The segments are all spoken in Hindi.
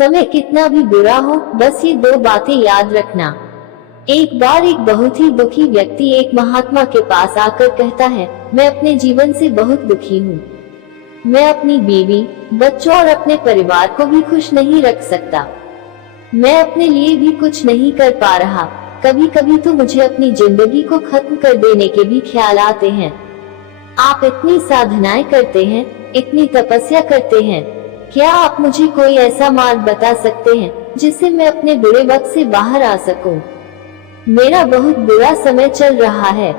समय कितना भी बुरा हो, बस ये दो बातें याद रखना। एक बार एक बहुत ही दुखी व्यक्ति एक महात्मा के पास आकर कहता है, मैं अपने जीवन से बहुत दुखी हूँ। मैं अपनी बीवी, बच्चों और अपने परिवार को भी खुश नहीं रख सकता। मैं अपने लिए भी कुछ नहीं कर पा रहा। कभी कभी तो मुझे अपनी जिंदगी को खत्म कर देने के भी ख्याल आते हैं। आप इतनी साधनाएं करते हैं, इतनी तपस्या करते हैं, क्या आप मुझे कोई ऐसा मार्ग बता सकते हैं जिससे मैं अपने बुरे वक्त से बाहर आ सकूं? मेरा बहुत बुरा समय चल रहा है।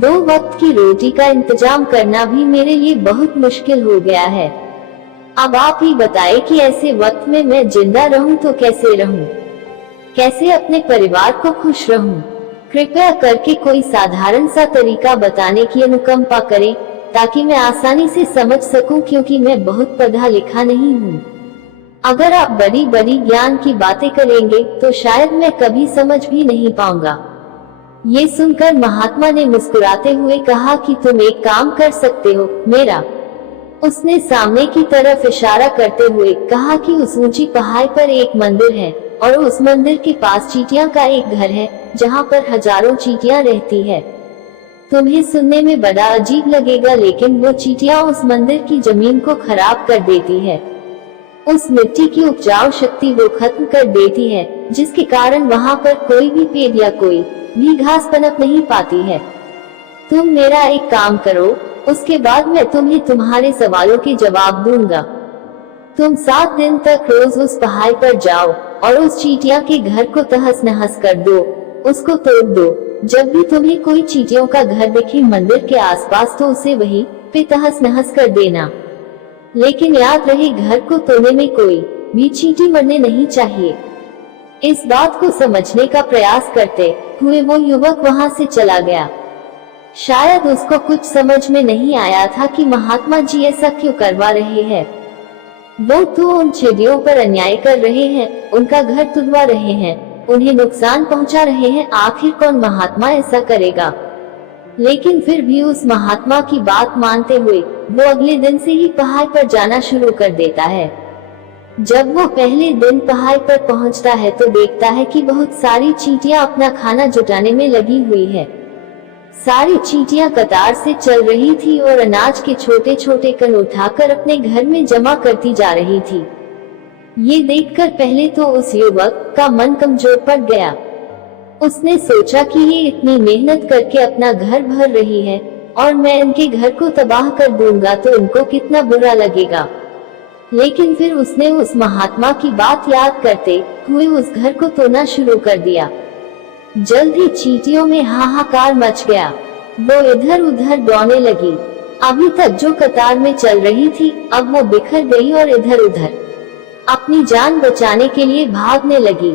2 वक्त की रोटी का इंतजाम करना भी मेरे लिए बहुत मुश्किल हो गया है। अब आप ही बताएं कि ऐसे वक्त में मैं जिंदा रहूं तो कैसे रहूं? कैसे अपने परिवार को खुश रहूं? कृपया करके कोई साधारण सा तरीका बताने की अनुकंपा करें ताकि मैं आसानी से समझ सकूं, क्योंकि मैं बहुत पढ़ा लिखा नहीं हूं। अगर आप बड़ी बड़ी ज्ञान की बातें करेंगे तो शायद मैं कभी समझ भी नहीं पाऊंगा। ये सुनकर महात्मा ने मुस्कुराते हुए कहा कि तुम एक काम कर सकते हो मेरा। उसने सामने की तरफ इशारा करते हुए कहा कि उस ऊंची पहाड़ पर एक मंदिर है और उस मंदिर के पास चींटियों का एक घर है जहाँ पर हजारों चींटियां रहती है। तुम्हें सुनने में बड़ा अजीब लगेगा, लेकिन वो चींटियां उस मंदिर की जमीन को खराब कर देती है। उस मिट्टी की उपजाऊ शक्ति वो खत्म कर देती है, जिसके कारण वहाँ पर कोई भी पेड़ या कोई भी घास पनप नहीं पाती है। तुम मेरा एक काम करो, उसके बाद मैं तुम्हें तुम्हारे सवालों के जवाब दूंगा। तुम 7 दिन तक रोज उस पहाड़ पर जाओ और उस चींटियों के घर को तहस नहस कर दो, उसको तोड़ दो। जब भी तुम्हें कोई चींटियों का घर दिखे मंदिर के आसपास तो उसे वहीं पे तहस नहस कर देना। लेकिन याद रहे, घर को तोड़ने में कोई भी चींटी मरने नहीं चाहिए। इस बात को समझने का प्रयास करते हुए वो युवक वहां से चला गया। शायद उसको कुछ समझ में नहीं आया था कि महात्मा जी ऐसा क्यों करवा रहे हैं। वो तो उन चींटियों पर अन्याय कर रहे हैं, उनका घर तुड़वा रहे हैं, उन्हें नुकसान पहुंचा रहे हैं। आखिर कौन महात्मा ऐसा करेगा? लेकिन फिर भी उस महात्मा की बात मानते हुए वो अगले दिन से ही पहाड़ पर जाना शुरू कर देता है। जब वो पहले दिन पहाड़ पर पहुंचता है तो देखता है कि बहुत सारी चींटियां अपना खाना जुटाने में लगी हुई है। सारी चींटियां कतार से चल रही थी और अनाज के छोटे छोटे कण उठाकर अपने घर में जमा करती जा रही थी। ये देखकर पहले तो उस युवक का मन कमजोर पड़ गया। उसने सोचा कि ये इतनी मेहनत करके अपना घर भर रही है और मैं इनके घर को तबाह कर दूंगा तो इनको कितना बुरा लगेगा। लेकिन फिर उसने उस महात्मा की बात याद करते हुए उस घर को तोड़ना शुरू कर दिया। जल्द ही चींटियों में हाहाकार मच गया। वो इधर उधर दौड़ने लगी। अभी तक जो कतार में चल रही थी अब वो बिखर गई और इधर उधर अपनी जान बचाने के लिए भागने लगी।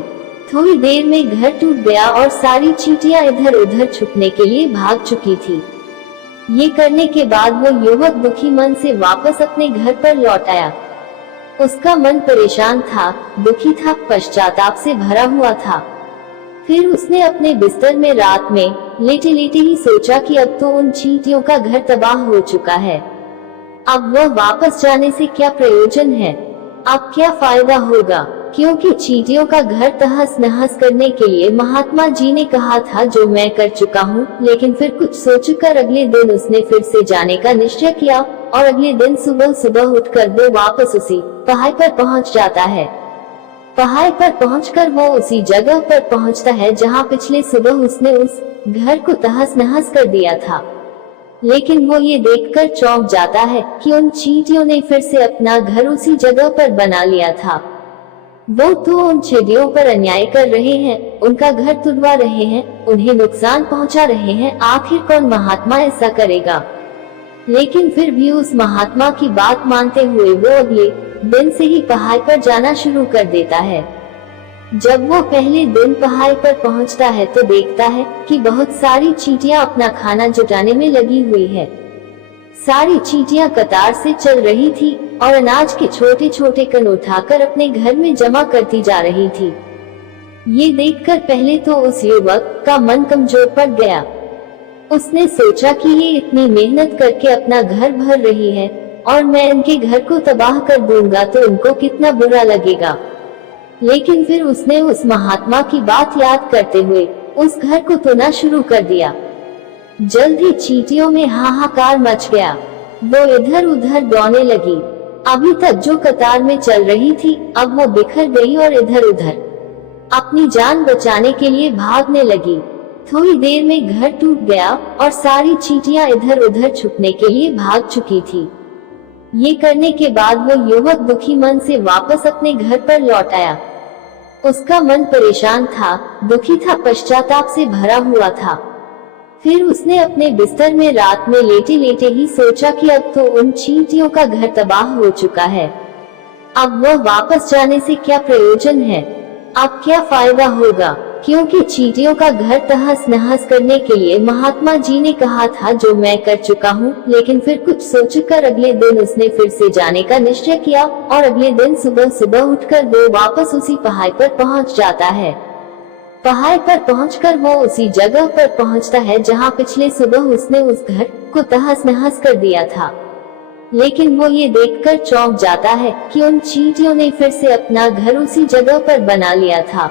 थोड़ी देर में घर टूट गया और सारी चींटियां इधर उधर छुपने के लिए भाग चुकी थी। ये करने के बाद वो युवक दुखी मन से वापस अपने घर पर लौट आया। उसका मन परेशान था, दुखी था, पश्चाताप से भरा हुआ था। फिर उसने अपने बिस्तर में रात में लेटे लेटे ही सोचा कि अब तो उन चींटियों का घर तबाह हो चुका है। अब वह वापस जाने से क्या प्रयोजन है? अब क्या फायदा होगा? क्योंकि चींटियों का घर तहस नहस करने के लिए महात्मा जी ने कहा था, जो मैं कर चुका हूँ। लेकिन फिर कुछ सोचकर अगले दिन उसने फिर से जाने का निश्चय किया और अगले दिन सुबह सुबह उठकर वो वापस उसी पहाड़ पर पहुँच जाता है। पहाड़ पर पहुंचकर वो उसी जगह पर पहुंचता है जहां पिछले सुबह उसने उस घर को तहस नहस कर दिया था। लेकिन वो ये देखकर चौंक जाता है कि उन चींटियों ने फिर से अपना घर उसी जगह पर बना लिया था। वो तो उन चींटियों पर अन्याय कर रहे हैं, उनका घर तुड़वा रहे हैं, उन्हें नुकसान पहुंचा रहे हैं। आखिर कौन महात्मा ऐसा करेगा? लेकिन फिर भी उस महात्मा की बात मानते हुए वो अगले दिन से ही पहाड़ पर जाना शुरू कर देता है। जब वो पहले दिन पहाड़ पर पहुंचता है तो देखता है कि बहुत सारी चींटियां अपना खाना जुटाने में लगी हुई है। सारी चींटियां कतार से चल रही थी और अनाज के छोटे छोटे कण उठाकर अपने घर में जमा करती जा रही थी। ये देखकर पहले तो उस युवक का मन कमजोर पड़ गया। उसने सोचा कि ये इतनी मेहनत करके अपना घर भर रही है और मैं इनके घर को तबाह कर दूंगा तो इनको कितना बुरा लगेगा। लेकिन फिर उसने उस महात्मा की बात याद करते हुए उस घर को तोड़ना शुरू कर दिया। जल्द ही चींटियों में हाहाकार मच गया। वो इधर उधर दौड़ने लगी। अभी तक जो कतार में चल रही थी, अब वो बिखर गई और इधर उधर अपनी जान बचाने के लिए भागने लगी। थोड़ी देर में घर टूट गया और सारी चींटियां इधर उधर छुपने के लिए भाग चुकी थी। ये करने के बाद वो युवक दुखी मन से वापस अपने घर पर लौट आया। उसका मन परेशान था, दुखी था, पश्चाताप से भरा हुआ था। फिर उसने अपने बिस्तर में रात में लेटे लेटे ही सोचा कि अब तो उन चींटियों का घर तबाह हो चुका है। अब वह वापस जाने से क्या प्रयोजन है, अब क्या फायदा होगा, क्योंकि चींटियों का घर तहस नहस करने के लिए महात्मा जी ने कहा था, जो मैं कर चुका हूँ। लेकिन फिर कुछ सोचकर अगले दिन उसने फिर से जाने का निश्चय किया और अगले दिन सुबह सुबह उठकर वो वापस उसी पहाड़ पर पहुँच जाता है। पहाड़ पर पहुंचकर वो उसी जगह पर पहुंचता है जहां पिछले सुबह उसने उस घर को तहस नहस कर दिया था। लेकिन वो ये देखकर चौंक जाता है कि उन चींटियों ने फिर से अपना घर उसी जगह पर बना लिया था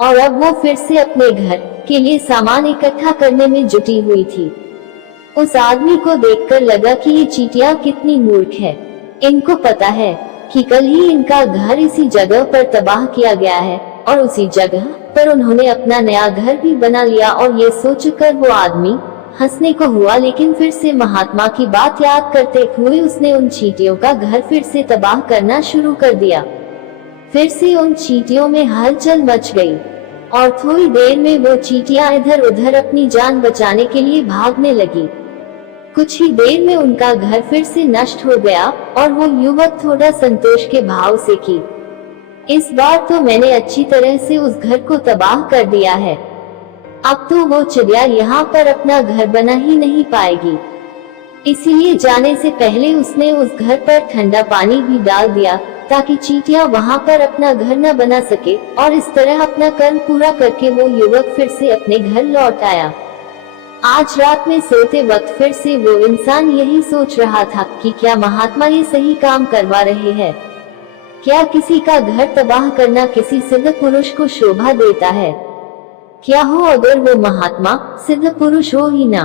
और अब वो फिर से अपने घर के लिए सामान इकट्ठा करने में जुटी हुई थी। उस आदमी को देखकर लगा कि ये चींटियां कितनी मूर्ख है। इनको पता है कि कल ही इनका घर इसी जगह पर तबाह किया गया है और उसी जगह पर उन्होंने अपना नया घर भी बना लिया। और ये सोचकर वो आदमी हंसने को हुआ, लेकिन फिर से महात्मा की बात याद करते हुए उसने उन चींटियों का घर फिर से तबाह करना शुरू कर दिया। फिर से उन चींटियों में हलचल मच गई और थोड़ी देर में वो चींटियां इधर उधर अपनी जान बचाने के लिए भागने लगी। कुछ ही देर में उनका घर फिर से नष्ट हो गया और वो युवक थोड़ा संतोष के भाव से कि इस बार तो मैंने अच्छी तरह से उस घर को तबाह कर दिया है। अब तो वो चिड़िया यहाँ पर अपना घर बना ही नहीं पाएगी। इसीलिए जाने से पहले उसने उस घर पर ठंडा पानी भी डाल दिया ताकि चींटियां वहाँ पर अपना घर न बना सके। और इस तरह अपना कर्म पूरा करके वो युवक फिर से अपने घर लौट आया। आज रात में सोते वक्त फिर से वो इंसान यही सोच रहा था कि क्या महात्मा ये सही काम करवा रहे हैं। क्या किसी का घर तबाह करना किसी सिद्ध पुरुष को शोभा देता है? क्या हो अगर वो महात्मा सिद्ध पुरुष हो ही ना?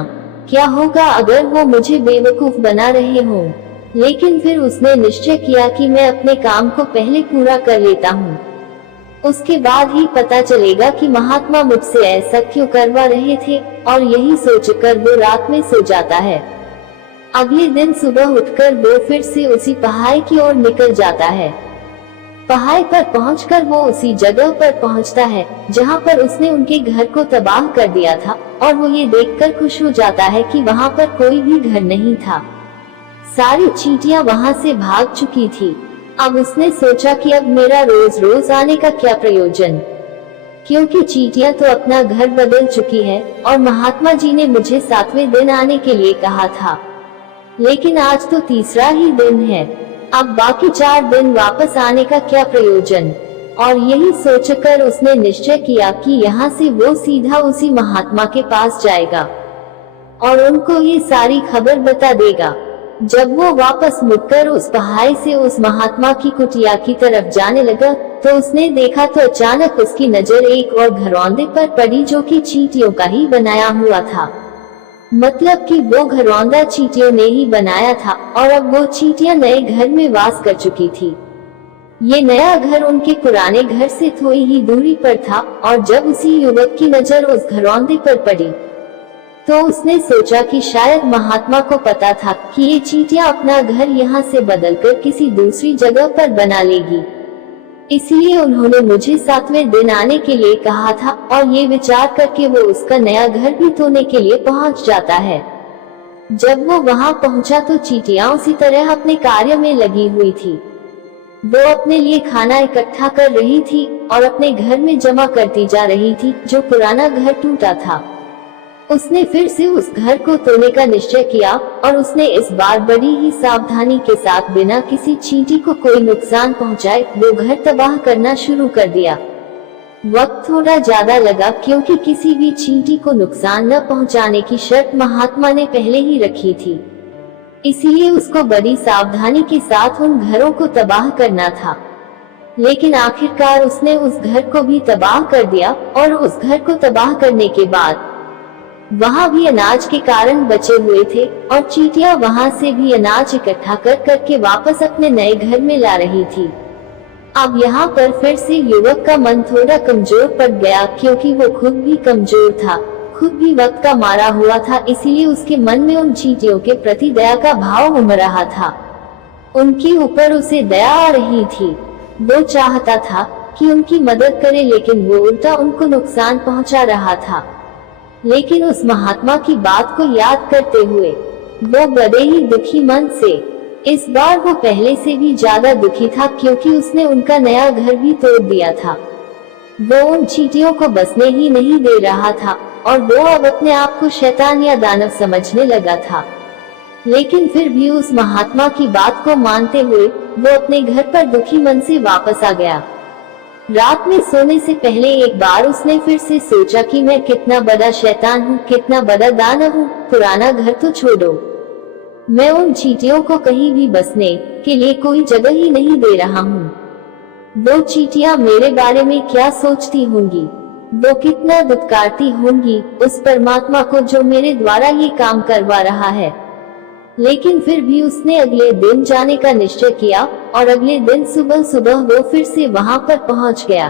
क्या होगा अगर वो मुझे बेवकूफ बना रहे हों? लेकिन फिर उसने निश्चय किया कि मैं अपने काम को पहले पूरा कर लेता हूँ, उसके बाद ही पता चलेगा कि महात्मा मुझसे ऐसा क्यों करवा रहे थे। और यही सोचकर वो रात में सो जाता है। अगले दिन सुबह उठकर वो फिर से उसी पहाड़ की ओर निकल जाता है। पहाड़ पर पहुंचकर वो उसी जगह पर पहुंचता है जहां पर उसने उनके घर को तबाह कर दिया था और वो ये देखकर खुश हो जाता है कि वहां पर कोई भी घर नहीं था। सारी चींटियां वहां से भाग चुकी थी। अब उसने सोचा कि अब मेरा रोज रोज आने का क्या प्रयोजन, क्योंकि चींटियां तो अपना घर बदल चुकी है और महात्मा जी ने मुझे 7वें दिन आने के लिए कहा था। लेकिन आज तो तीसरा ही दिन है, अब बाकी 4 दिन वापस आने का क्या प्रयोजन। और यही सोचकर उसने निश्चय किया कि यहाँ से वो सीधा उसी महात्मा के पास जाएगा और उनको ये सारी खबर बता देगा। जब वो वापस मुड़कर उस पहाड़ से उस महात्मा की कुटिया की तरफ जाने लगा तो उसने देखा तो अचानक उसकी नजर एक और घरौंदे पर पड़ी जो कि चींटियों का ही बनाया हुआ था। मतलब कि वो घरौंदा चींटियों ने ही बनाया था और अब वो चींटियां नए घर में वास कर चुकी थी। ये नया घर उनके पुराने घर से थोड़ी ही दूरी पर था और जब उसी युवक की नजर उस घरौंदे पर पड़ी तो उसने सोचा कि शायद महात्मा को पता था कि ये चींटियां अपना घर यहाँ से बदलकर किसी दूसरी जगह पर बना लेगी, इसलिए उन्होंने मुझे 7वें दिन आने के लिए कहा था। और ये विचार करके वो उसका नया घर भी तोड़ने के लिए पहुँच जाता है। जब वो वहाँ पहुँचा तो चींटियां उसी तरह अपने कार्य में लगी हुई थी। वो अपने लिए खाना इकट्ठा कर रही थी और अपने घर में जमा करती जा रही थी जो पुराना घर टूटा था। उसने फिर से उस घर को तोड़ने का निश्चय किया और उसने इस बार बड़ी ही सावधानी के साथ बिना किसी चींटी को कोई नुकसान पहुंचाए वो घर तबाह करना शुरू कर दिया। वक्त थोड़ा ज्यादा लगा क्योंकि किसी भी चींटी को नुकसान न पहुंचाने की शर्त महात्मा ने पहले ही रखी थी, इसीलिए उसको बड़ी सावधानी के साथ उन घरों को तबाह करना था। लेकिन आखिरकार उसने उस घर को भी तबाह कर दिया, और उस घर को तबाह करने के बाद वहां भी अनाज के कारण बचे हुए थे, और चींटियां वहां से भी अनाज इकट्ठा कर करके वापस अपने नए घर में ला रही थी। अब यहाँ पर फिर से युवक का मन थोड़ा कमजोर पड़ गया, क्योंकि वो खुद भी कमजोर था, खुद भी वक्त का मारा हुआ था, इसीलिए उसके मन में उन चींटियों के प्रति दया का भाव उमड़ रहा था। उनके ऊपर उसे दया आ रही थी। वो चाहता था कि उनकी मदद करे, लेकिन वो उल्टा उनको नुकसान पहुंचा रहा था। लेकिन उस महात्मा की बात को याद करते हुए वो बड़े ही दुखी मन से, इस बार वो पहले से भी ज्यादा दुखी था, क्योंकि उसने उनका नया घर भी तोड़ दिया था। वो उन चींटियों को बसने ही नहीं दे रहा था, और वो अब अपने आप को शैतान या दानव समझने लगा था। लेकिन फिर भी उस महात्मा की बात को मानते हुए वो अपने घर पर दुखी मन से वापस आ गया। रात में सोने से पहले एक बार उसने फिर से सोचा कि मैं कितना बड़ा शैतान हूँ, कितना बड़ा दानव हूँ। पुराना घर तो छोड़ो, मैं उन चींटियों को कहीं भी बसने के लिए कोई जगह ही नहीं दे रहा हूँ। वो चींटियां मेरे बारे में क्या सोचती होंगी, वो कितना दुत्कारती होंगी उस परमात्मा को जो मेरे द्वारा ये काम करवा रहा है। लेकिन फिर भी उसने अगले दिन जाने का निश्चय किया, और अगले दिन सुबह सुबह वो फिर से वहां पर पहुंच गया।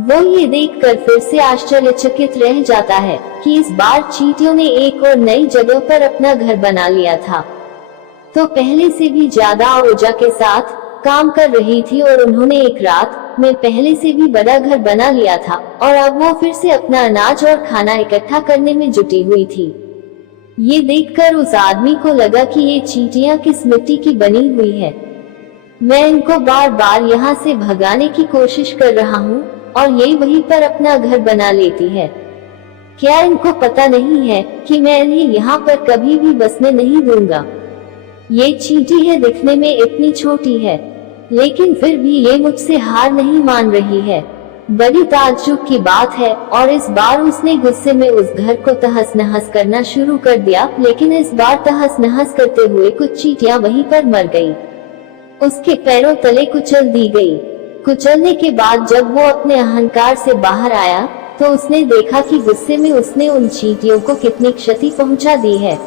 वो ये देखकर फिर से आश्चर्यचकित रह जाता है कि इस बार चींटियों ने एक और नई जगह पर अपना घर बना लिया था। तो पहले से भी ज्यादा ऊर्जा के साथ काम कर रही थी, और उन्होंने एक रात में पहले से भी बड़ा घर बना लिया था, और अब वो फिर से अपना अनाज और खाना इकट्ठा करने में जुटी हुई थी। ये देखकर उस आदमी को लगा कि ये चींटियां किस मिट्टी की बनी हुई है। मैं इनको बार बार यहाँ से भगाने की कोशिश कर रहा हूँ, और ये वहीं पर अपना घर बना लेती है। क्या इनको पता नहीं है कि मैं इन्हें यहाँ पर कभी भी बसने नहीं दूंगा। ये चींटी है, दिखने में इतनी छोटी है, लेकिन फिर भी ये मुझसे हार नहीं मान रही है। बड़ी ताज्जुब की बात है। और इस बार उसने गुस्से में उस घर को तहस नहस करना शुरू कर दिया, लेकिन इस बार तहस नहस करते हुए कुछ चींटियां वहीं पर मर गई, उसके पैरों तले कुचल दी गई। कुचलने के बाद जब वो अपने अहंकार से बाहर आया, तो उसने देखा कि गुस्से में उसने उन चींटियों को कितनी क्षति पहुंचा दी है।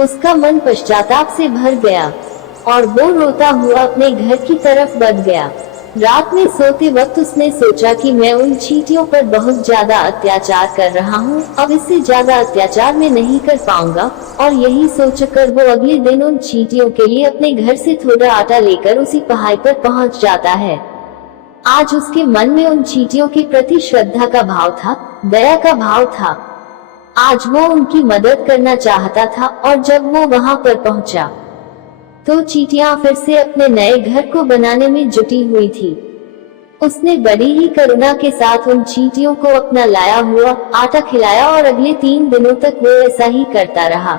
उसका मन पश्चाताप से भर गया, और वो रोता हुआ अपने घर की तरफ बढ़ गया। रात में सोते वक्त उसने सोचा कि मैं उन चींटियों पर बहुत ज्यादा अत्याचार कर रहा हूँ, अब इससे ज्यादा अत्याचार मैं नहीं कर पाऊंगा। और यही सोचकर वो अगले दिन उन चींटियों के लिए अपने घर से थोड़ा आटा लेकर उसी पहाड़ी पर पहुँच जाता है। आज उसके मन में उन चींटियों के प्रति श्रद्धा का भाव था, दया का भाव था। आज वो उनकी मदद करना चाहता था, और जब वो वहाँ पर पहुँचा तो चींटियां फिर से अपने नए घर को बनाने में जुटी हुई थी। उसने बड़ी ही करुणा के साथ उन चींटियों को अपना लाया हुआ आटा खिलाया, और अगले 3 दिनों तक वो ऐसा ही करता रहा।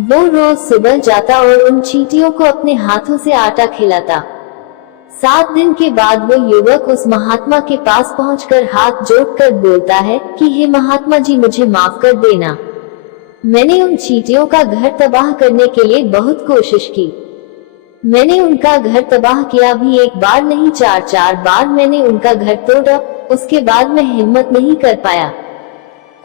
वो रोज सुबह जाता और उन चींटियों को अपने हाथों से आटा खिलाता। 7 दिन के बाद वो युवक उस महात्मा के पास पहुंचकर हाथ जोड़कर बोलता है कि हे महात्मा जी, मुझे माफ कर देना। मैंने उन चींटियों का घर तबाह करने के लिए बहुत कोशिश की। मैंने उनका घर तबाह किया भी, एक बार नहीं 4 बार मैंने उनका घर तोड़ा। उसके बाद मैं हिम्मत नहीं कर पाया,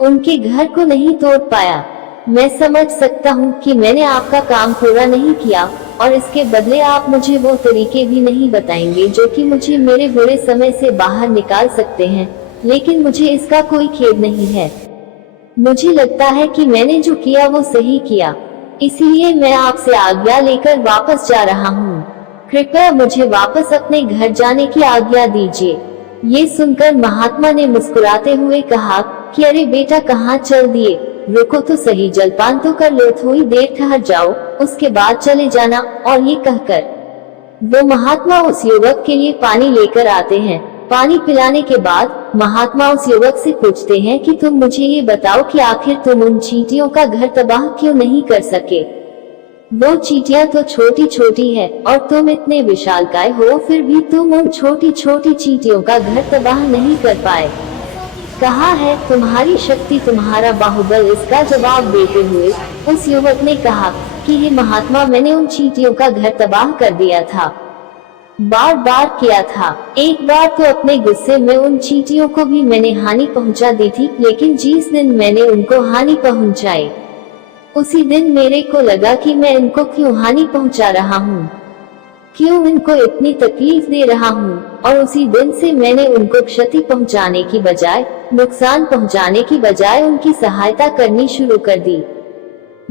उनके घर को नहीं तोड़ पाया। मैं समझ सकता हूँ कि मैंने आपका काम पूरा नहीं किया, और इसके बदले आप मुझे वो तरीके भी नहीं बताएंगे जो कि मुझे मेरे बुरे समय से बाहर निकाल सकते हैं। लेकिन मुझे इसका कोई खेद नहीं है। मुझे लगता है कि मैंने जो किया वो सही किया, इसलिए मैं आपसे आज्ञा लेकर वापस जा रहा हूँ। कृपया मुझे वापस अपने घर जाने की आज्ञा दीजिए। ये सुनकर महात्मा ने मुस्कुराते हुए कहा कि अरे बेटा, कहाँ चल दिए, रुको तो सही, जलपान तो कर लो, थोड़ी देर ठहर जाओ, उसके बाद चले जाना। और ये कहकर वो महात्मा उस युवक के लिए पानी लेकर आते हैं। पानी पिलाने के बाद महात्मा उस युवक से पूछते हैं कि तुम मुझे ये बताओ कि आखिर तुम उन चींटियों का घर तबाह क्यों नहीं कर सके। वो चींटियां तो छोटी छोटी है, और तुम इतने विशालकाय हो, फिर भी तुम उन छोटी छोटी चींटियों का घर तबाह नहीं कर पाए। कहा है तुम्हारी शक्ति, तुम्हारा बाहुबल। इसका जवाब देते हुए उस युवक ने कहा कि हे महात्मा, मैंने उन चींटियों का घर तबाह कर दिया था। बार बार किया था। एक बार तो अपने गुस्से में उन चींटियों को भी मैंने हानि पहुंचा दी थी, लेकिन जिस दिन मैंने उनको हानि पहुंचाई, उसी दिन मेरे को लगा कि मैं इनको क्यों हानि पहुंचा रहा हूँ, क्यों इनको इतनी तकलीफ दे रहा हूँ, और उसी दिन से मैंने उनको क्षति पहुंचाने की बजाय, नुकसान पहुंचाने की बजाय उनकी सहायता करनी शुरू कर दी।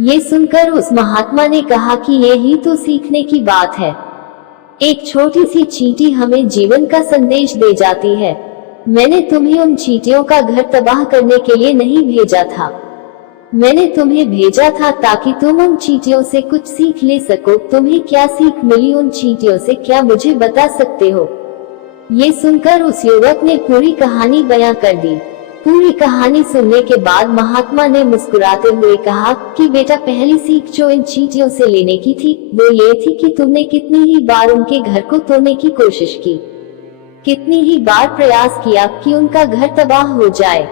ये सुनकर उस महात्मा ने कहा कि यही तो सीखने की बात है। एक छोटी सी चींटी हमें जीवन का संदेश दे जाती है। मैंने तुम्हें उन चींटियों का घर तबाह करने के लिए नहीं भेजा था, मैंने तुम्हें भेजा था ताकि तुम उन चींटियों से कुछ सीख ले सको। तुम्हें क्या सीख मिली उन चींटियों से, क्या मुझे बता सकते हो? ये सुनकर उस युवक ने पूरी कहानी बयां कर दी। पूरी कहानी सुनने के बाद महात्मा ने मुस्कुराते हुए कहा कि बेटा, पहली सीख जो इन चींटियों से लेने की थी वो ये थी कि तुमने कितनी ही बार उनके घर को तोड़ने की कोशिश की, कितनी ही बार प्रयास किया कि उनका घर तबाह हो जाए,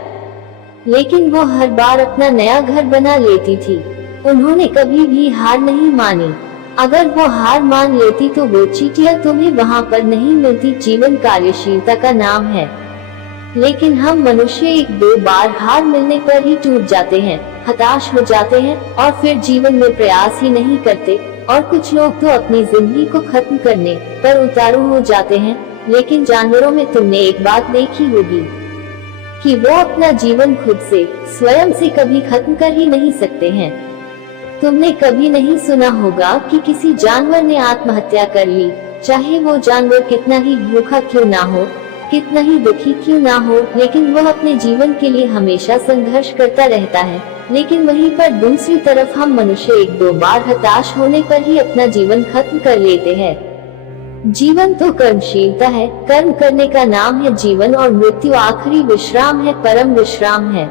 लेकिन वो हर बार अपना नया घर बना लेती थी। उन्होंने कभी भी हार नहीं मानी। अगर वो हार मान लेती तो वो चींटियां तुम्हें वहाँ पर नहीं मिलती। जीवन कार्यशीलता का नाम है, लेकिन हम मनुष्य एक दो बार हार मिलने पर ही टूट जाते हैं, हताश हो जाते हैं और फिर जीवन में प्रयास ही नहीं करते। और कुछ लोग तो अपनी जिंदगी को खत्म करने पर उतारू हो जाते हैं। लेकिन जानवरों में तुमने एक बात देखी होगी कि वो अपना जीवन खुद से, स्वयं से कभी खत्म कर ही नहीं सकते हैं। तुमने कभी नहीं सुना होगा कि किसी जानवर ने आत्महत्या कर ली, चाहे वो जानवर कितना ही भूखा क्यों ना हो, कितना ही दुखी क्यों ना हो, लेकिन वह अपने जीवन के लिए हमेशा संघर्ष करता रहता है। लेकिन वहीं पर दूसरी तरफ हम मनुष्य एक दो बार हताश होने पर ही अपना जीवन खत्म कर लेते हैं। जीवन तो कर्मशीलता है, कर्म करने का नाम है जीवन, और मृत्यु आखिरी विश्राम है, परम विश्राम है।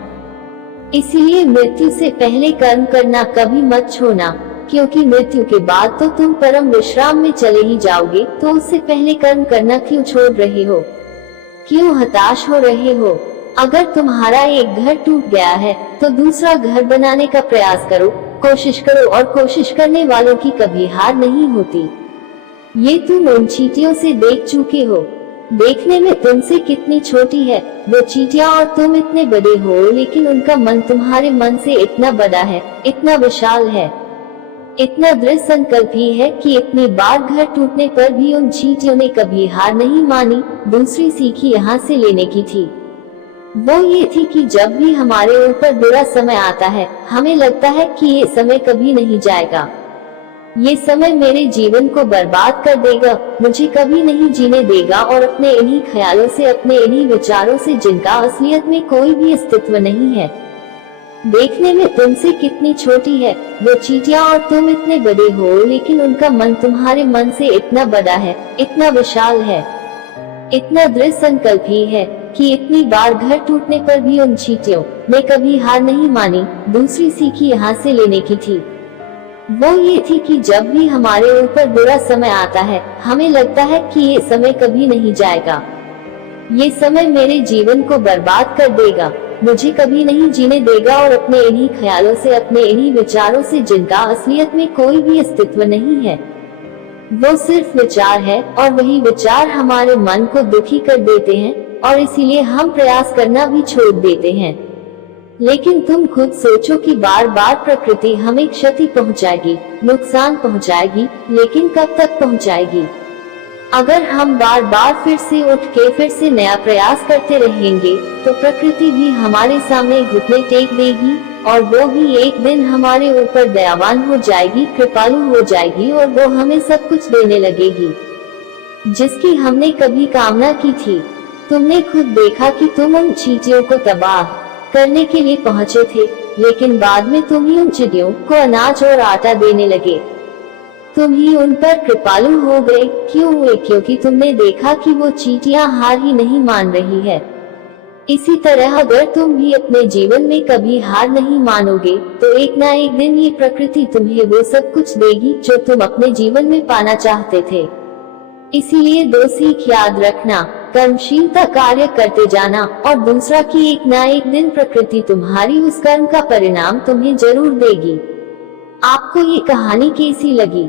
इसीलिए मृत्यु से पहले कर्म करना कभी मत छोड़ना, क्योंकि मृत्यु के बाद तो तुम परम विश्राम में चले ही जाओगे। तो उससे पहले कर्म करना क्यों छोड़ रहे हो, क्यों हताश हो रहे हो? अगर तुम्हारा एक घर टूट गया है तो दूसरा घर बनाने का प्रयास करो, कोशिश करो, और कोशिश करने वालों की कभी हार नहीं होती। ये तुम उन चींटियों से देख चुके हो। देखने में तुमसे कितनी छोटी है वो चींटियां और तुम इतने बड़े हो, लेकिन उनका मन तुम्हारे मन से इतना बड़ा है, इतना विशाल है, इतना दृढ़ संकल्पी है कि इतनी बार घर टूटने पर भी उन चींटियों ने कभी हार नहीं मानी। दूसरी सीख यहाँ से लेने की थी, वो ये थी कि जब भी हमारे ऊपर बुरा समय आता है, हमें लगता है कि ये समय कभी नहीं जाएगा, ये समय मेरे जीवन को बर्बाद कर देगा, मुझे कभी नहीं जीने देगा, और अपने इन्हीं ख्यालों से, अपने इन्हीं विचारों से, जिनका असलियत में कोई भी अस्तित्व नहीं है। देखने में तुमसे कितनी छोटी है वो चींटियां और तुम इतने बड़े हो, लेकिन उनका मन तुम्हारे मन से इतना बड़ा है, इतना विशाल है, इतना दृढ़ संकल्पी है कि इतनी बार घर टूटने पर भी उन चींटियों ने कभी हार नहीं मानी। दूसरी सीख यहाँ से लेने की थी, वो ये थी कि जब भी हमारे ऊपर बुरा समय आता है, हमें लगता है कि ये समय कभी नहीं जाएगा, ये समय मेरे जीवन को बर्बाद कर देगा, मुझे कभी नहीं जीने देगा, और अपने इन्हीं ख्यालों से, अपने इन्हीं विचारों से, जिनका असलियत में कोई भी अस्तित्व नहीं है, वो सिर्फ विचार है, और वही विचार हमारे मन को दुखी कर देते हैं, और इसीलिए हम प्रयास करना भी छोड़ देते हैं। लेकिन तुम खुद सोचो कि बार बार प्रकृति हमें क्षति पहुंचाएगी, नुकसान पहुंचाएगी, लेकिन कब तक पहुंचाएगी? अगर हम बार बार फिर से उठ के फिर से नया प्रयास करते रहेंगे, तो प्रकृति भी हमारे सामने घुटने टेक देगी, और वो भी एक दिन हमारे ऊपर दयावान हो जाएगी, कृपालु हो जाएगी, और वो हमें सब कुछ देने लगेगी जिसकी हमने कभी कामना की थी। तुमने खुद देखा कि तुम उन चींटियों को तबाह करने के लिए पहुंचे थे, लेकिन बाद में तुम ही उन चिड़ियों को अनाज और आटा देने लगे, तुम ही उन पर कृपालु हो गए। क्यों हुए? क्योंकि तुमने देखा कि वो चींटियां हार ही नहीं मान रही है। इसी तरह अगर तुम भी अपने जीवन में कभी हार नहीं मानोगे, तो एक ना एक दिन ये प्रकृति तुम्हें वो सब कुछ देगी जो तुम अपने जीवन में पाना चाहते थे। इसीलिए दो सीख याद रखना, कर्मशीलता कार्य करते जाना, और दूसरा कि एक ना एक दिन प्रकृति तुम्हारी उस कर्म का परिणाम तुम्हें जरूर देगी। आपको ये कहानी कैसी लगी?